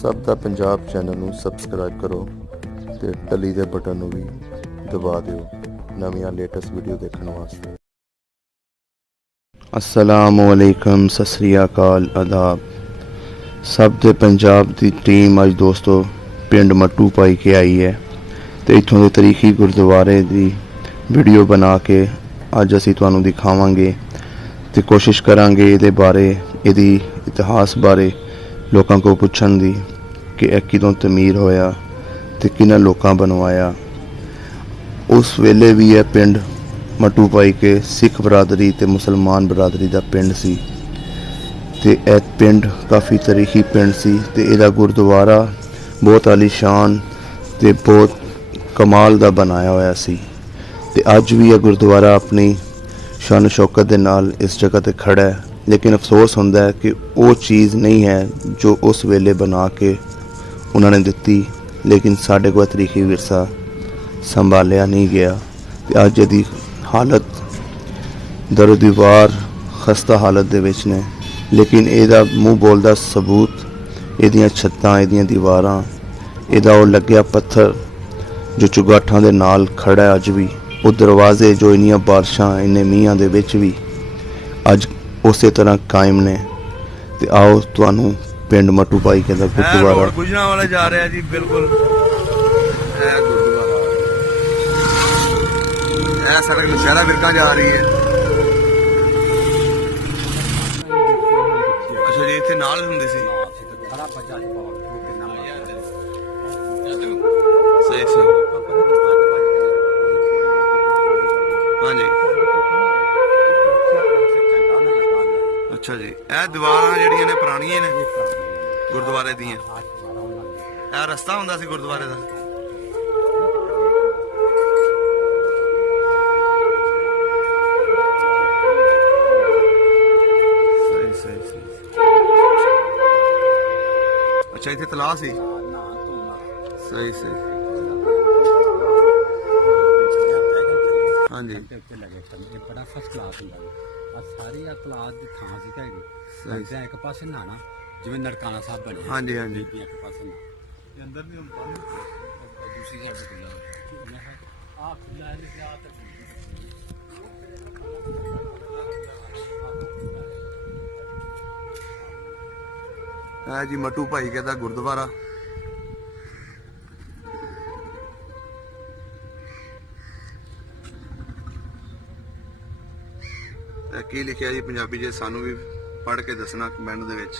ਸਭ ਦਾ ਪੰਜਾਬ ਚੈਨਲ ਨੂੰ ਸਬਸਕ੍ਰਾਈਬ ਕਰੋ ਤੇ ਟੱਲੀ ਦੇ ਬਟਨ ਨੂੰ ਵੀ ਦਬਾ ਦਿਓ ਨਵੀਆਂ ਲੇਟੈਸਟ ਵੀਡੀਓ ਦੇਖਣ ਵਾਸਤੇ। अस्सलामु अलैकुम, सत श्री अकाल, आदाब। सब दे पंजाब दी टीम अज दोस्तों पिंड मट्टू पाई के आई है तो इत्थों के तरीखी गुरुद्वारे दी वीडियो बना के अज असी तुहानू दिखावांगे तो कोशिश करांगे इहदे बारे, इहदी इतिहास बारे लोकां को पुछण दी कि यह किदों तमीर होया ते किन्हां लोकां बनवाया। उस वेले भी यह पिंड मट्टू पाई के सिख बरादरी ते मुसलमान बरादरी का पिंड सी ते यह पिंड काफ़ी तारीखी पिंड सी ते इहदा गुरुद्वारा बहुत आलीशान ते बहुत कमाल का बनाया होया सी ते अज भी यह गुरुद्वारा अपनी शान शौकत दे नाल इस जगह ते खड़ा है। लेकिन अफसोस होंदा है कि वो चीज़ नहीं है जो उस वेले बना के उन्होंने दिती, लेकिन साढ़े को तारीखी विरसा संभालिया नहीं गया ते अज यदी हालत दरो दीवार खस्ता हालत दे विच ने। लेकिन इहदा मूँह बोलदा सबूत इहदियां छत्तां, इहदियां दीवारां, इहदा वो लग्या पत्थर जो चुगाठां दे नाल खड़ा है अज भी। वो दरवाजे जो इन्नियां बारिशां इन्ने मीहां दे विच भी अज उस तरह कायम ने। ते आओ तुहानू पिंड मट्टू पाई के दा गुरुद्वारा गुजरां वाले जा रहे हैं जी। बिल्कुल सड़क नौशहरा विरका जा रही है। अच्छा जी, इतने नाल हुंदी सी। सही सही। हाँ जी। अच्छा जी, यह दीवारां जिहड़ियां ने पुरानियां ने गुरुद्वारे दियां। यह रस्ता हुंदा सी गुरुद्वारे दा। अच्छा, इतने तलाह सी। सही सही। हाँ जी, बड़ा फर्स्ट क्लास होंदा सारी तलाह दी थां सी घड़ी एक पासे नहाना जिवें ननकाना साहब बने। हाँ जी, हाँ जी। एक पासे अंदर भी दूसरी साइड खुला आ खुला है कि आ तक है जी मट्टू भाई के दा गुरुद्वारा। की लिखिया जी पंजाबी जे सानू भी पढ़ के दसना कमेंट दे विच।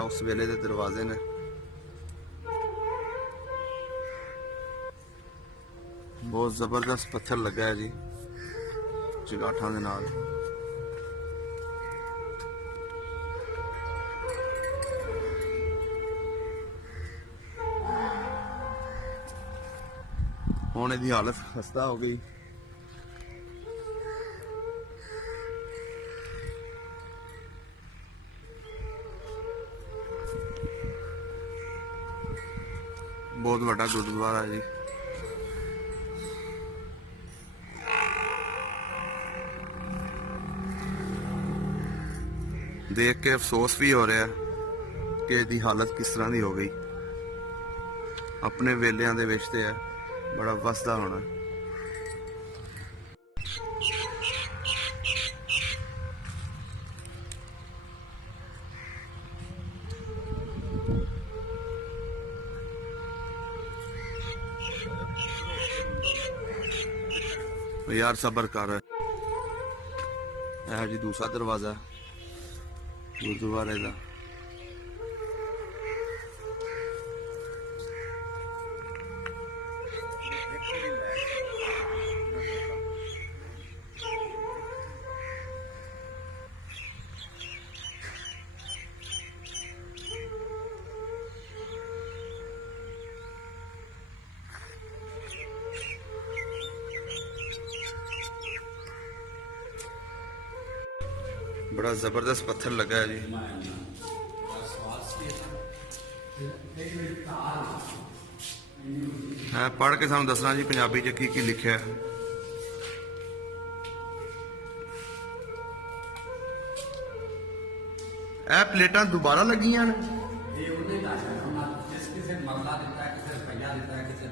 उस वेले दे दरवाजे ने बहुत जबरदस्त पत्थर लगा है जी चुगाठां दे नाल। हुण इहदी हालत खस्ता हो गई। बहुत बड़ा गुरुद्वारा है जी। देख के अफसोस भी हो रहा है कि इसकी हालत किस तरह की हो गई। अपने वेलियां दे विच ते है बड़ा वसदा होना। यार सबर कर। यह जी दूसरा दरवाजा गुरुद्वारे का। बड़ा जबरदस्त पत्थर लगा है जी। है पढ़ के सानू दसना जी पंजाबी च की लिखा है। ਇਹ ਪਲੇਟਾਂ ਦੁਬਾਰਾ ਲੱਗੀਆਂ ਨੇ? ਇਹ ਉਹਨੇ ਲਾਇਆ ਉਹਨਾਂ ਜਿਸ ਕਿਸੇ ਮਰਲਾ ਦਿੱਤਾ ਹੈ, ਕਿਸੇ ਰੁਪਈਆ ਦਿੱਤਾ ਹੈ, ਕਿਸੇ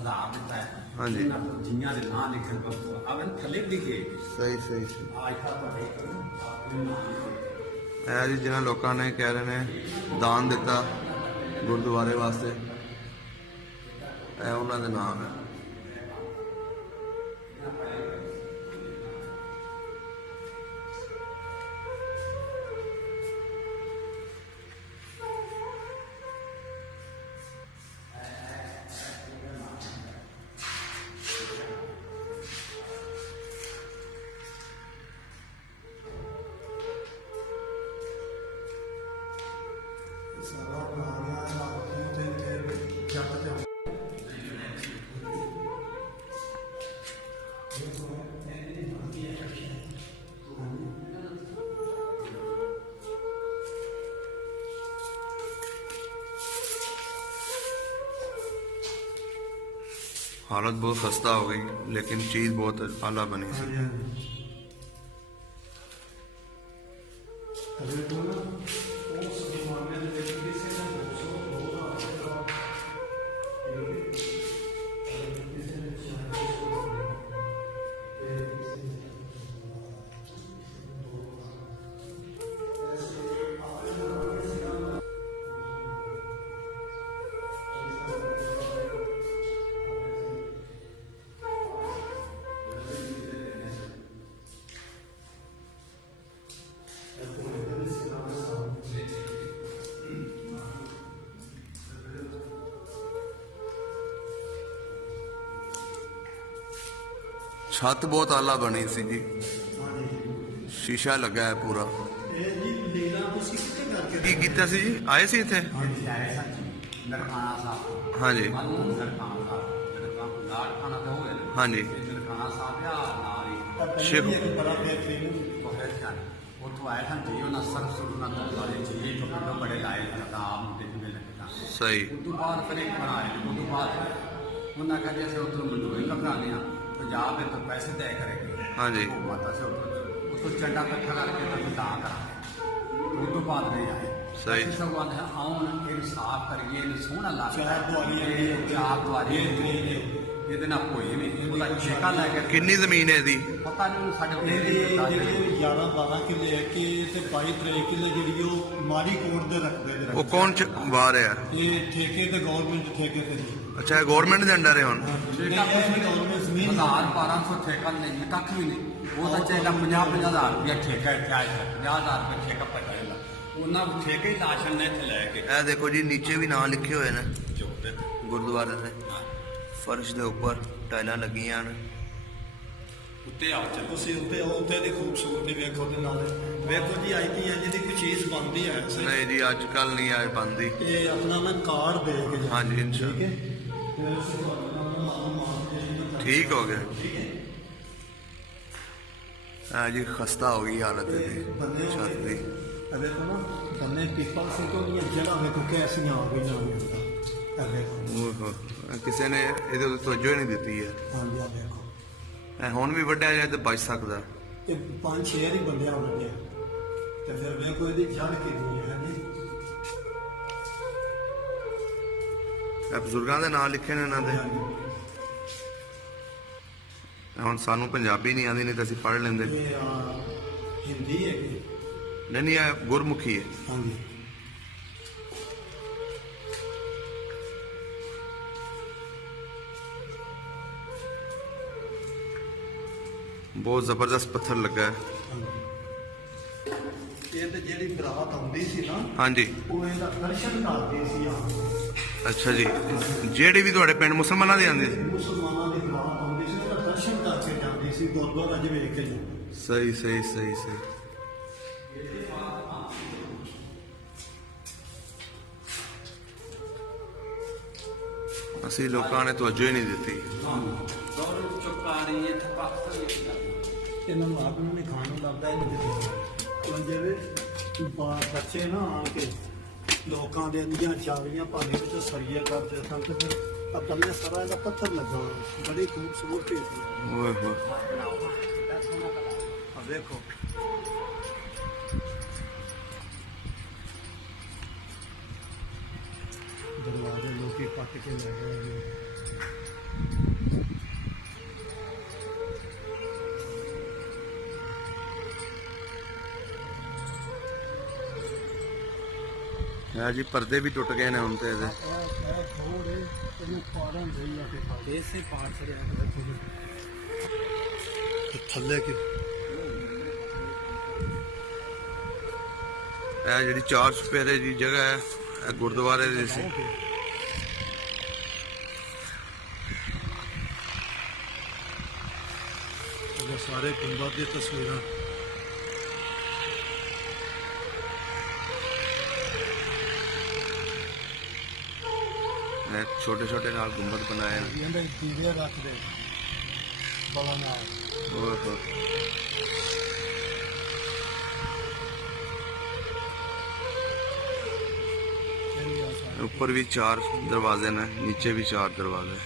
ਹਜ਼ਾਰ ਦਿੱਤਾ ਹੈ। ਹਾਂਜੀ। ਉਹਨਾਂ ਕੋਲ ਜੀਆਂ ਦੇ ਨਾਂ ਲਿਖਣ ਬਸ ਆਵਨ ਥੱਲੇ ਲਿਖੇ ਸਹੀ ਸਹੀ ਆਜ ਤਾਂ ਤੁਹਾਡੇ ਆਪਣੇ ਨਾਮ ਇਹ ਜੀ ਜਿਹਨਾਂ ਲੋਕਾਂ ਨੇ ਕਹਿ ਰਹੇ ਨੇ ਦਾਨ ਦਿੱਤਾ ਗੁਰਦੁਆਰੇ ਵਾਸਤੇ, ਇਹ ਉਹਨਾਂ ਦੇ ਨਾਮ ਹੈ। हालत बहुत खस्ता हो गई, लेकिन चीज़ बहुत आला बनी सी। छत बहुत आला बनी सी जी, शीशा लगा है पूरा। की कीता सी जी? आए सी इत्थे? ਨਰਕਾਣਾ ਸਾਹਿਬ ਹਾਂਜੀ ਨਰਕਾਣਾ ਸਾਹਿਬ ਲਾੜਕਾਣਾ ਤੋਂ ਹੋਏ ਹਾਂਜੀ ਨਰਕਾਣਾ ਸਾਹਿਬ ਆ ਨਾਲ ਹੀ ਸ਼ਿਵ ਉੱਥੋਂ ਆਏ ਹਨ ਜੀ ਉਹਨਾਂ ਸਰਸੁਰ ਨਾਲ ਵਾਲੇ ਜੀ ਤੋਂ ਪਿੰਡੋਂ ਬੜੇ ਲਾਏ ਹਨ ਤਾਂ ਆਪ ਦੇਖਦੇ ਲੱਗਦਾ ਸਹੀ। ਉਸ ਤੋਂ ਬਾਅਦ ਫਿਰ ਇੱਕ ਬਣਾਏ ਉਸ ਤੋਂ ਬਾਅਦ ਉਹਨਾਂ ਕਹਿੰਦੇ ਅਸੀਂ ਉੱਧਰੋਂ ਮੰਡੋਈ ਕਢਾਉਂਦੇ ਹਾਂ ਪੰਜਾਬ ਵਿੱਚ ਪੈਸੇ ਦੇ ਕਰੇਗੀ ਹਾਂਜੀ ਮਾਤਾ ਸੇ ਉੱਥੋਂ ਚੰਡਾ ਇਕੱਠਾ ਕਰਕੇ ਤਾਂ ਤਾਂ ਕਰਾਂਗੇ ਉਸ ਤੋਂ ਬਾਅਦ ਨਹੀਂ ਆਏ ਸਹੀ। ਸਗੋਂ ਆਉਣ ਇਹ ਸਾਫ਼ ਕਰੀਏ ਇਹਨੂੰ ਸੋਹਣਾ ਲੱਗਦਾ ਚਾਰ ਦੁਆਰੀ ਇਹਦੇ ਨਾਲ ਕੋਈ ਨਹੀਂ ਉਹਦਾ ਠੇਕਾ ਲੈ ਕੇ ਕਿੰਨੀ ਜ਼ਮੀਨ ਹੈ ਇਹਦੀ? ਪਤਾ ਨਹੀਂ ਸਾਡੇ ਕੋਲ ਇਹ 11-12 ਕਿੱਲੇ ਹੈ ਕਿ ਤੇ 22-23 ਕਿੱਲੇ ਜਿਹੜੀ ਉਹ ਮਾੜੀ ਕੋਟ ਦੇ ਰਕਬੇ ਦੇ ਉਹ ਕੌਣ ਵਾਰ ਹੈ? ਇਹ ਠੇਕੇ ਤੇ ਗਵਰਨਮੈਂਟ ਠੇਕੇ ਤੇ ਜੀ। ਅੱਛਾ, ਇਹ ਗਵਰਨਮੈਂਟ ਦੇ ਅੰਡਰ ਹੈ ਹੁਣ? ਠੇਕਾ ਕੁਛ ਨਹੀਂ ਗਵਰਨਮੈਂਟ ਜ਼ਮੀਨ 1200 ਠੇਕਾ ਨਹੀਂ ਕੱਖ ਵੀ ਨਹੀਂ ਉਹ ਤਾਂ ਚਾਹੀਦਾ 50,000 ਰੁਪਇਆ ਠੇਕਾ ਇੱਥੇ ਆਇਆ 50,000 ਰੁਪਇਆ ਠੇਕਾ ਪੈ ਜਾਂਦਾ ਉਹਨਾਂ ਠੇਕੇ ਹੀ ਲਾਸ਼ਨ ਨੇ ਇੱਥੇ ਲੈ ਕੇ ਇਹ ਦੇਖੋ ਜੀ ਨੀਚੇ ਵੀ ਨਾਂ ਲਿਖੇ ਹੋਏ ਨੇ ਗੁਰਦੁਆਰੇ ਦੇ ਫਰਸ਼ ਦੇ ਉੱਪਰ ਟਾਈਲਾਂ ਲੱਗੀਆਂ ਨੇ। ਉੱਤੇ ਆਓ ਚੱਲ ਤੁਸੀਂ ਉੱਤੇ ਦੀ ਖੂਬਸੂਰਤੀ ਵੇਖੋ ਤੇ ਨਾਲ ਵੇਖੋ ਜੀ ਅੱਜ ਦੀ ਜਿਹੜੀ ਕੋਈ ਚੀਜ਼ ਬਣਦੀ ਹੈ ਨਹੀਂ ਜੀ ਅੱਜ ਕੱਲ ਨਹੀਂ ਆਏ ਬੰਦੀ। ਇਹ ਆਪਣਾ ਮੈਂ ਕਾਰਡ ਦੇ ਕੇ ਜਾਵਾਂ। ਹਾਂਜੀ ਇਨਸ਼ਾ ਠੀਕ ਹੈ ਫਿਰ ਅਸੀਂ ਤੁਹਾਡੇ ਨਾਲ ਮਾਲ ਠੀਕ ਹੋ ਗਿਆ। ਹਾਂ ਜੀ ਖਸਤਾ ਹੋ ਗਈ ਹਾਲਤ ਇਹਦੀ ਛੱਤ ਦੀ। ਅਰੇ ਕੋ ਨਾ ਬੰਨੇ ਪੀਪਲ ਸੇ ਤੋਂ ਇਹ ਜਗ੍ਹਾ ਵੇਖੋ ਕੈਸੀਆਂ ਹੋ ਗਈਆਂ ਹੁੰਦਾ ਅਰੇ ਓਹੋ, ਕਿਸੇ ਨੇ ਇਹਦੇ ਉੱਤੇ ਤਵੱਜੋ ਹੀ ਨਹੀਂ ਦਿੱਤੀ ਹੈ। ਹਾਂਜੀ ਆ ਵੇਖੋ ਇਹ ਹੁਣ ਵੀ ਵੱਡਿਆ ਜਾਏ ਤੇ ਬਚ ਸਕਦਾ। ਇਹ 5-6 ਹੀ ਬੰਦਿਆਂ ਹੋਣਗੇ ਤੇ ਫਿਰ ਵੇਖੋ ਇਹਦੀ ਜੜ ਕਿੰਨੀ ਹੈ ਜੀ। ਇਹ ਬਜ਼ੁਰਗਾਂ ਦੇ ਨਾਂ ਲਿਖੇ ਨੇ ਇਹਨਾਂ ਦੇ। ਹੁਣ ਸਾਨੂੰ ਪੰਜਾਬੀ ਨਹੀਂ ਆਉਂਦੀ, ਨਹੀਂ ਤਾਂ ਅਸੀਂ ਪੜ੍ਹ ਲੈਂਦੇ। ਇਹ ਹਿੰਦੀ ਹੈ ਕਿ ਨਹੀਂ ਨਹੀਂ, ਇਹ ਗੁਰਮੁਖੀ ਹੈ। ਹਾਂਜੀ ਬਹੁਤ ਜ਼ਬਰਦਸਤ ਪੱਥਰ ਲੱਗਾ ਹੈ। ਇਹ ਤੇ ਜਿਹੜੀ ਬਰਾਤ ਆਉਂਦੀ ਸੀ ਨਾ ਹਾਂਜੀ ਉਹ ਇਹਦਾ ਦਰਸ਼ਨ ਕਰਦੇ ਸੀ ਆ ਅੱਛਾ ਜੀ, ਜਿਹੜੇ ਵੀ ਤੁਹਾਡੇ ਪਿੰਡ ਮੁਸਲਮਾਨਾਂ ਦੇ ਆਉਂਦੇ ਸੀ? ਮੁਸਲਮਾਨਾਂ ਦੀ ਬਰਾਤ ਆਉਂਦੀ ਸੀ ਉਹਦਾ ਦਰਸ਼ਨ ਕਰਕੇ ਜਾਂਦੀ ਸੀ ਗੁਰਦੁਆਰਾ ਜਿਵੇਂ ਵੇਖ ਕੇ ਜਾਂਦੀ। ਸਹੀ ਸਹੀ ਸਹੀ ਸਹੀ। ਅਸੀਂ ਲੋਕਾਂ ਨੇ ਤਵੱਜੋ ਹੀ ਨਹੀਂ ਦਿੱਤੀ। ਦੌਰ ਚੁਕਾਣੀ ਇੱਥੇ ਪਾਕਿਸਤਾਨ ਇਹਨਾਂ ਨੂੰ ਆਪ ਨੂੰ ਨਹੀਂ ਖਾਣ ਨੂੰ ਲੱਗਦਾ ਇਹ ਨਹੀਂ ਹੁਣ ਜਿਵੇਂ ਬੱਚੇ ਨਾ ਆ ਕੇ ਲੋਕਾਂ ਦੇ ਅੰਦੀਆਂ ਚਾਵੀਆਂ ਪਾਣੀ ਵਿੱਚ ਸਰੀਏ ਕਰਦੇ ਸਨ ਤੇ ਫਿਰ ਆ ਥੱਲੇ ਸਾਰਾ ਇਹਦਾ ਪੱਥਰ ਲੱਗਾ ਹੋਇਆ, ਬੜੀ ਖੂਬਸੂਰਤੀ ਸੀ। ਓਏ ਹੋਏ, ਆ ਵੇਖੋ ਲੋਕੀ ਪੱਟ ਕੇ ਲੈ ਗਏ ਨੇ। ਹੈ ਜੀ ਪਰਦੇ ਵੀ ਟੁੱਟ ਗਏ ਨੇ ਹੁਣ ਤੇ ਇਹਦੇ। ਥੋੜੇ ਇਹਨੂੰ ਪਾੜਨ ਦੇ ਆ ਕੇ ਇਸੇ ਪਾਰ ਚੜਿਆ ਥੱਲੇ ਕਿ ਇਹ ਜਿਹੜੀ ਚਾਰ ਚੁਫੇਰੇ ਦੀ ਜਗ੍ਹਾ ਹੈ ਇਹ ਗੁਰਦੁਆਰੇ ਦੀ ਸੀ। ਉਹ ਸਾਰੇ ਗੁੰਬਦ ਦੀਆਂ ਤਸਵੀਰਾਂ ਇਹ ਛੋਟੇ ਛੋਟੇ ਨਾਲ ਗੁੰਬਦ ਬਣਾਏ ਨੇ। ਇਹਦੇ ਦੀਵੇ ਰੱਖਦੇ ਬੜਾ ਨਾਲ ਓਹੋ ऊपर भी 4 दरवाजे ने, नीचे भी 4 दरवाजे।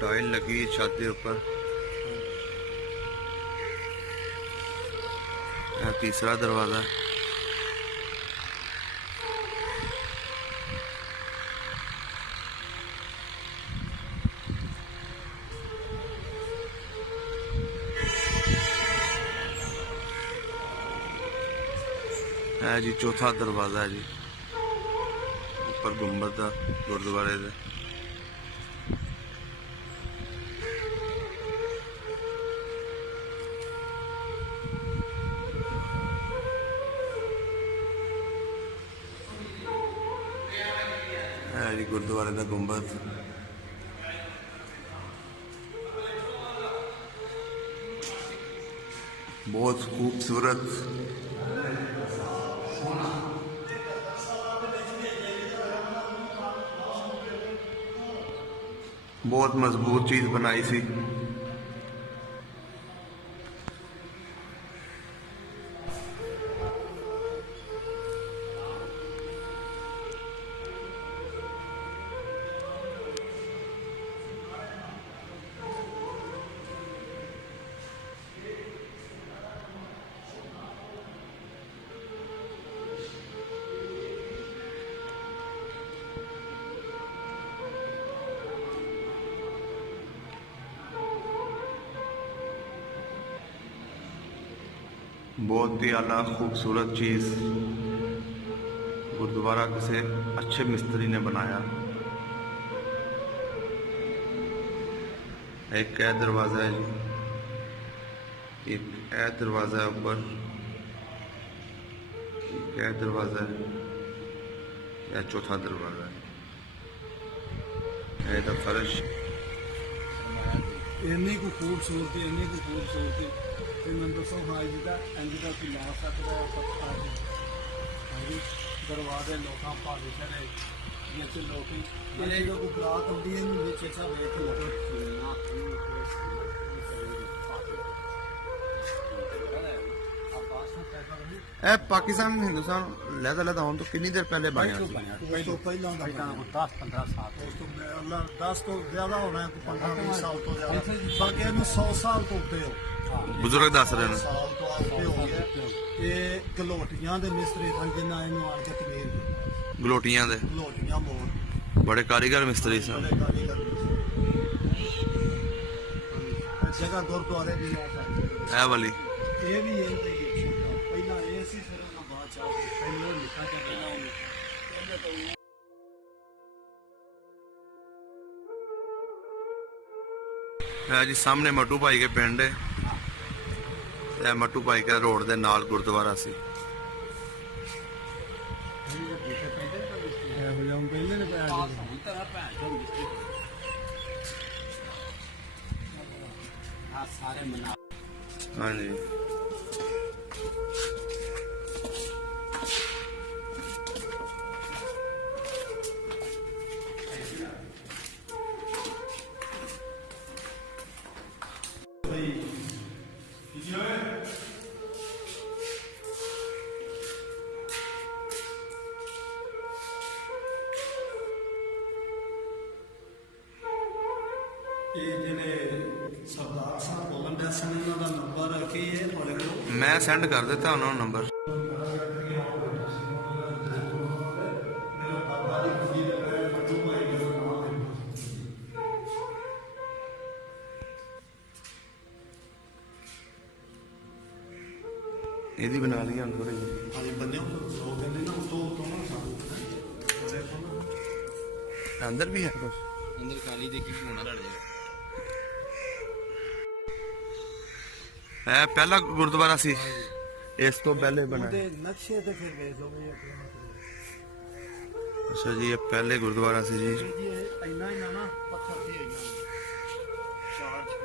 टाइल लगी छत के ऊपर। तीसरा दरवाजा है जी। चौथा दरवाजा है जी ऊपर गुंबद का गुरुद्वारे का। है जी गुरुद्वारे का गुंबद। बहुत खूबसूरत बहुत मजबूत चीज बनाई सी। बहुत ही आला खूबसूरत चीज गुरुद्वारा किसी अच्छे मिस्त्री ने बनाया। एक यह दरवाजा है जी, एक यह दरवाजा है ऊपर, एक यह दरवाजा है, यह चौथा दरवाजा है। यह फर्श ਇੰਨੀ ਕੁ ਖੂਬਸੂਰਤੀ ਇੰਨੀ ਕੁ ਖੂਬਸੂਰਤੀ ਤੇ ਮੈਨੂੰ ਦੱਸੋ ਹਾਈ ਜੀ ਦਾ ਇੰਜ ਦਾ ਕੀ ਲਾ ਸਕਦਾ ਹੈ ਪੱਤਾ ਜੀ ਹਾਂਜੀ ਦਰਵਾਜ਼ੇ ਲੋਕਾਂ ਭਾਵੇਂ ਚੜੇ ਜਿੱਥੇ ਲੋਕੀ ਇਹਨੇ ਜੋ ਕੋਈ ਬਰਾਤ ਆਉਂਦੀ ਹੈ ਇਹਨੂੰ ਵਿੱਚ ਅੱਛਾ ਵੇਖ ਲਓ पाकिस्तान हिंदुस्तान लहदा लहदा होने तो कितनी देर पहले बनया? ਉਸ ਤੋਂ ਪਹਿਲਾਂ ਦਾ 10-15 ਸਾਲ ਉਸ ਤੋਂ ਅੱਲਾ 10 ਤੋਂ ਜ਼ਿਆਦਾ ਹੋਣਾ ਹੈ 15-20 ਸਾਲ ਤੋਂ ਜ਼ਿਆਦਾ ਬਲਕਿ ਇਹਨੂੰ 100 ਸਾਲ ਤੋਂ ਉੱਤੇ ਹੋ बुजुर्ग दस रहे हैं। ਸਾਲ ਤੋਂ ਉੱਤੇ ਹੋ ਗਿਆ ਇਹ ਗਲੋਟੀਆਂ ਦੇ ਮਿਸਤਰੀ ਹਨ ਜਿਨ੍ਹਾਂ ਇਹਨੂੰ ਆਣ ਕੇ ਤਮੀਰ ਗਲੋਟੀਆਂ ਦੇ ਗਲੋਟੀਆਂ ਮੋੜ ਬੜੇ ਕਾਰੀਗਰ ਮਿਸਤਰੀ ਸਨ। ਬੜੇ ਕਾਰੀਗਰ ਜਗ੍ਹਾ ਗੁਰਦੁਆਰੇ ਦੀ ਹੈ ਇਹ ਵਾਲੀ ਇਹ ਵੀ ਇਹ ਤੇ ਹੀ ਹੈ। ਪਹਿਲਾਂ ਇਹ ਸੀ ਫਿਰ ਉਹਨਾਂ ਬਾਅਦ ਚ ਆ ਗਏ ਪਹਿਲਾਂ ਨਿੱਕਾ ਜਿਹਾ ਪਹਿਲਾਂ ਉਹਨੇ ਹੈ ਜੀ ਸਾਹਮਣੇ ਮੱਟੂ ਭਾਈ ਕੇ ਪਿੰਡ ਹੈ। ਇਹ ਮੱਟੂ ਭਾਈ ਕੇ ਰੋਡ ਦੇ ਨਾਲ ਗੁਰਦੁਆਰਾ ਸੀ। ਇਹੋ ਜਿਹਾ ਹੁਣ ਪਹਿਲੇ ਨੇ ਪਿਆ ਸਾਰੇ ਮਨਾ ਹਾਂਜੀ ਜੀ ਜਿਹੜੇ ਸਰਦਾਰ ਸਾਹਿਬ ਬੋਲਣ ਦੇ ਸਨ ਉਹਨਾਂ ਦਾ ਨੰਬਰ ਕੀ ਹੈ ਤੁਹਾਡੇ ਕੋਲ? ਮੈਂ ਸੈਂਡ ਕਰ ਦਿੱਤਾ ਉਹਨਾਂ ਨੂੰ ਨੰਬਰ। ਇਹਦੀ ਬਣਾ ਲਈ ਹੁਣ ਥੋੜੀ ਜਿਹੀ। ਹਾਂਜੀ ਬੰਨਿਓ ਲੋਕ ਕਹਿੰਦੇ ਨਾ ਉਤੋਂ ਨਾ ਸਾਨੂੰ ਅੰਦਰ ਵੀ ਹੈ ਕੁਛ। ਅੰਦਰ ਕਾਲੀ ਦੇਖੀ ਹੋਣਾ ਲੜ ਜਾਏਗਾ। ਇਹ ਪਹਿਲਾ ਗੁਰਦੁਆਰਾ ਸੀ, ਇਸ ਤੋਂ ਪਹਿਲੇ ਬਣਾਇਆ। ਉਹਦੇ ਨਕਸ਼ੇ ਤੇ ਫਿਰ ਵੇਖ ਲਓ ਵੀ ਆਪਣੇ ਅੱਛਾ ਜੀ, ਇਹ ਪਹਿਲੇ ਗੁਰਦੁਆਰਾ ਸੀ ਜੀ। ਜੀ ਇਹ ਇੰਨਾ ਹੀ ਨਾ ਪੱਥਰ ਸੀ ਇੰਨਾ ਚਾਰ ਛੇ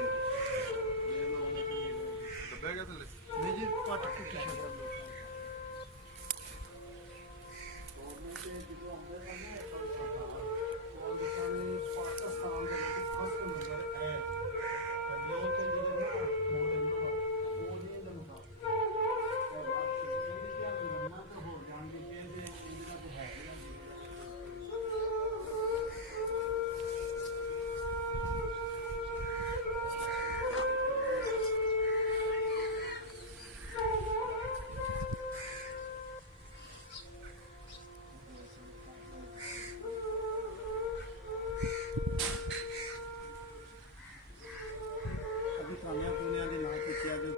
ਦੱਬਿਆ ਗਿਆ ਥੱਲੇ। ਨਹੀਂ ਜੀ ਪੱਟ ਕੁੱਟ ਸ਼ਬਦ ਲੋਕਾਂ ਪਾਕਿਸਤਾਨ ਦੇ ਵਿੱਚ ਫਸਟ ਨੰਬਰ ਹੈ ਪੰਜਾਬ ਤੇ ਜਿਹੜੇ ਨਾ ਉਹ ਨਹੀਂ ਲੰਗਾ ਇਹ ਬਾਤ ਜਿਹੜੀ ਕਿ ਲੰਮਾ ਤਾਂ ਹੋ ਜਾਣਗੇ ਕਿ ਇਹਦਾ ਤਾਂ ਹੈ ਅਭੀ ਕਾਮਿਆਂ ਕੋਨਿਆਂ ਦੇ ਨਾਂ ਤੇ ਕਿਹਾ ਜੋ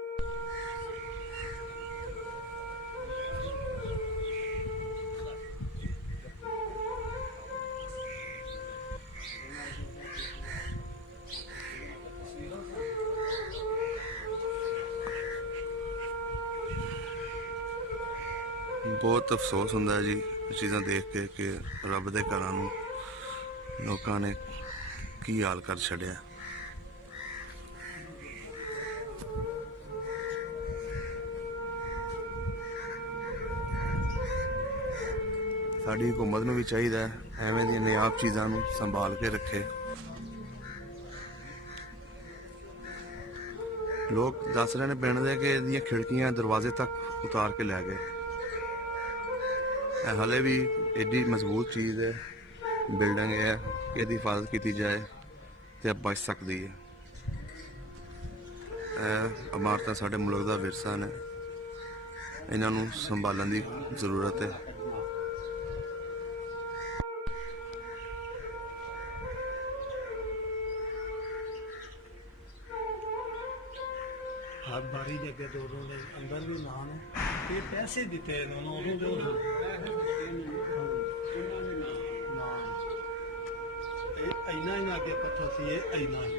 ਬਹੁਤ ਅਫਸੋਸ ਹੁੰਦਾ ਹੈ ਜੀ ਇਹ ਚੀਜ਼ਾਂ ਦੇਖ ਕੇ ਕਿ ਰੱਬ ਦੇ ਘਰਾਂ ਨੂੰ ਲੋਕਾਂ ਨੇ ਕੀ ਹਾਲ ਕਰ ਛੱਡਿਆ। ਸਾਡੀ ਹਕੂਮਤ ਨੂੰ ਵੀ ਚਾਹੀਦਾ ਹੈ ਐਵੇਂ ਦੀਆਂ ਨਿਆਬ ਚੀਜ਼ਾਂ ਨੂੰ ਸੰਭਾਲ ਕੇ ਰੱਖੇ। ਲੋਕ ਦੱਸ ਰਹੇ ਨੇ ਪਿੰਡ ਦੇ ਕਿ ਇਹਦੀਆਂ ਖਿੜਕੀਆਂ ਦਰਵਾਜ਼ੇ ਤੱਕ ਉਤਾਰ ਕੇ ਲੈ ਗਏ। ਇਹ ਹਲੇ ਵੀ ਏਡੀ ਮਜ਼ਬੂਤ ਚੀਜ਼ ਹੈ, ਬਿਲਡਿੰਗ ਹੈ, ਇਹਦੀ ਹਿਫਾਜ਼ਤ ਕੀਤੀ ਜਾਏ ਤੇ ਬਚ ਸਕਦੀ ਹੈ। ਇਹ ਇਮਾਰਤਾਂ ਸਾਡੇ ਮੁਲਕ ਦਾ ਵਿਰਸਾ ਨੇ, ਇਹਨਾਂ ਨੂੰ ਸੰਭਾਲਣ ਦੀ ਜ਼ਰੂਰਤ ਹੈ। ਹਰ ਬਾਰੀ ਦੇ ਅੱਗੇ ਦੋ ਦੇ ਅੰਦਰ ਵੀ ਨਾਂ ਨੇ ਇਹ ਪੈਸੇ ਦਿੱਤੇ ਇਹਨਾਂ ਨੂੰ ਉਹਨੂੰ ਜੋ ਇਹ ਇੰਨਾ ਹੀ ਨਾ ਅੱਗੇ ਪੱਥਰ ਸੀ ਇਹ ਇੰਨਾ ਹੀ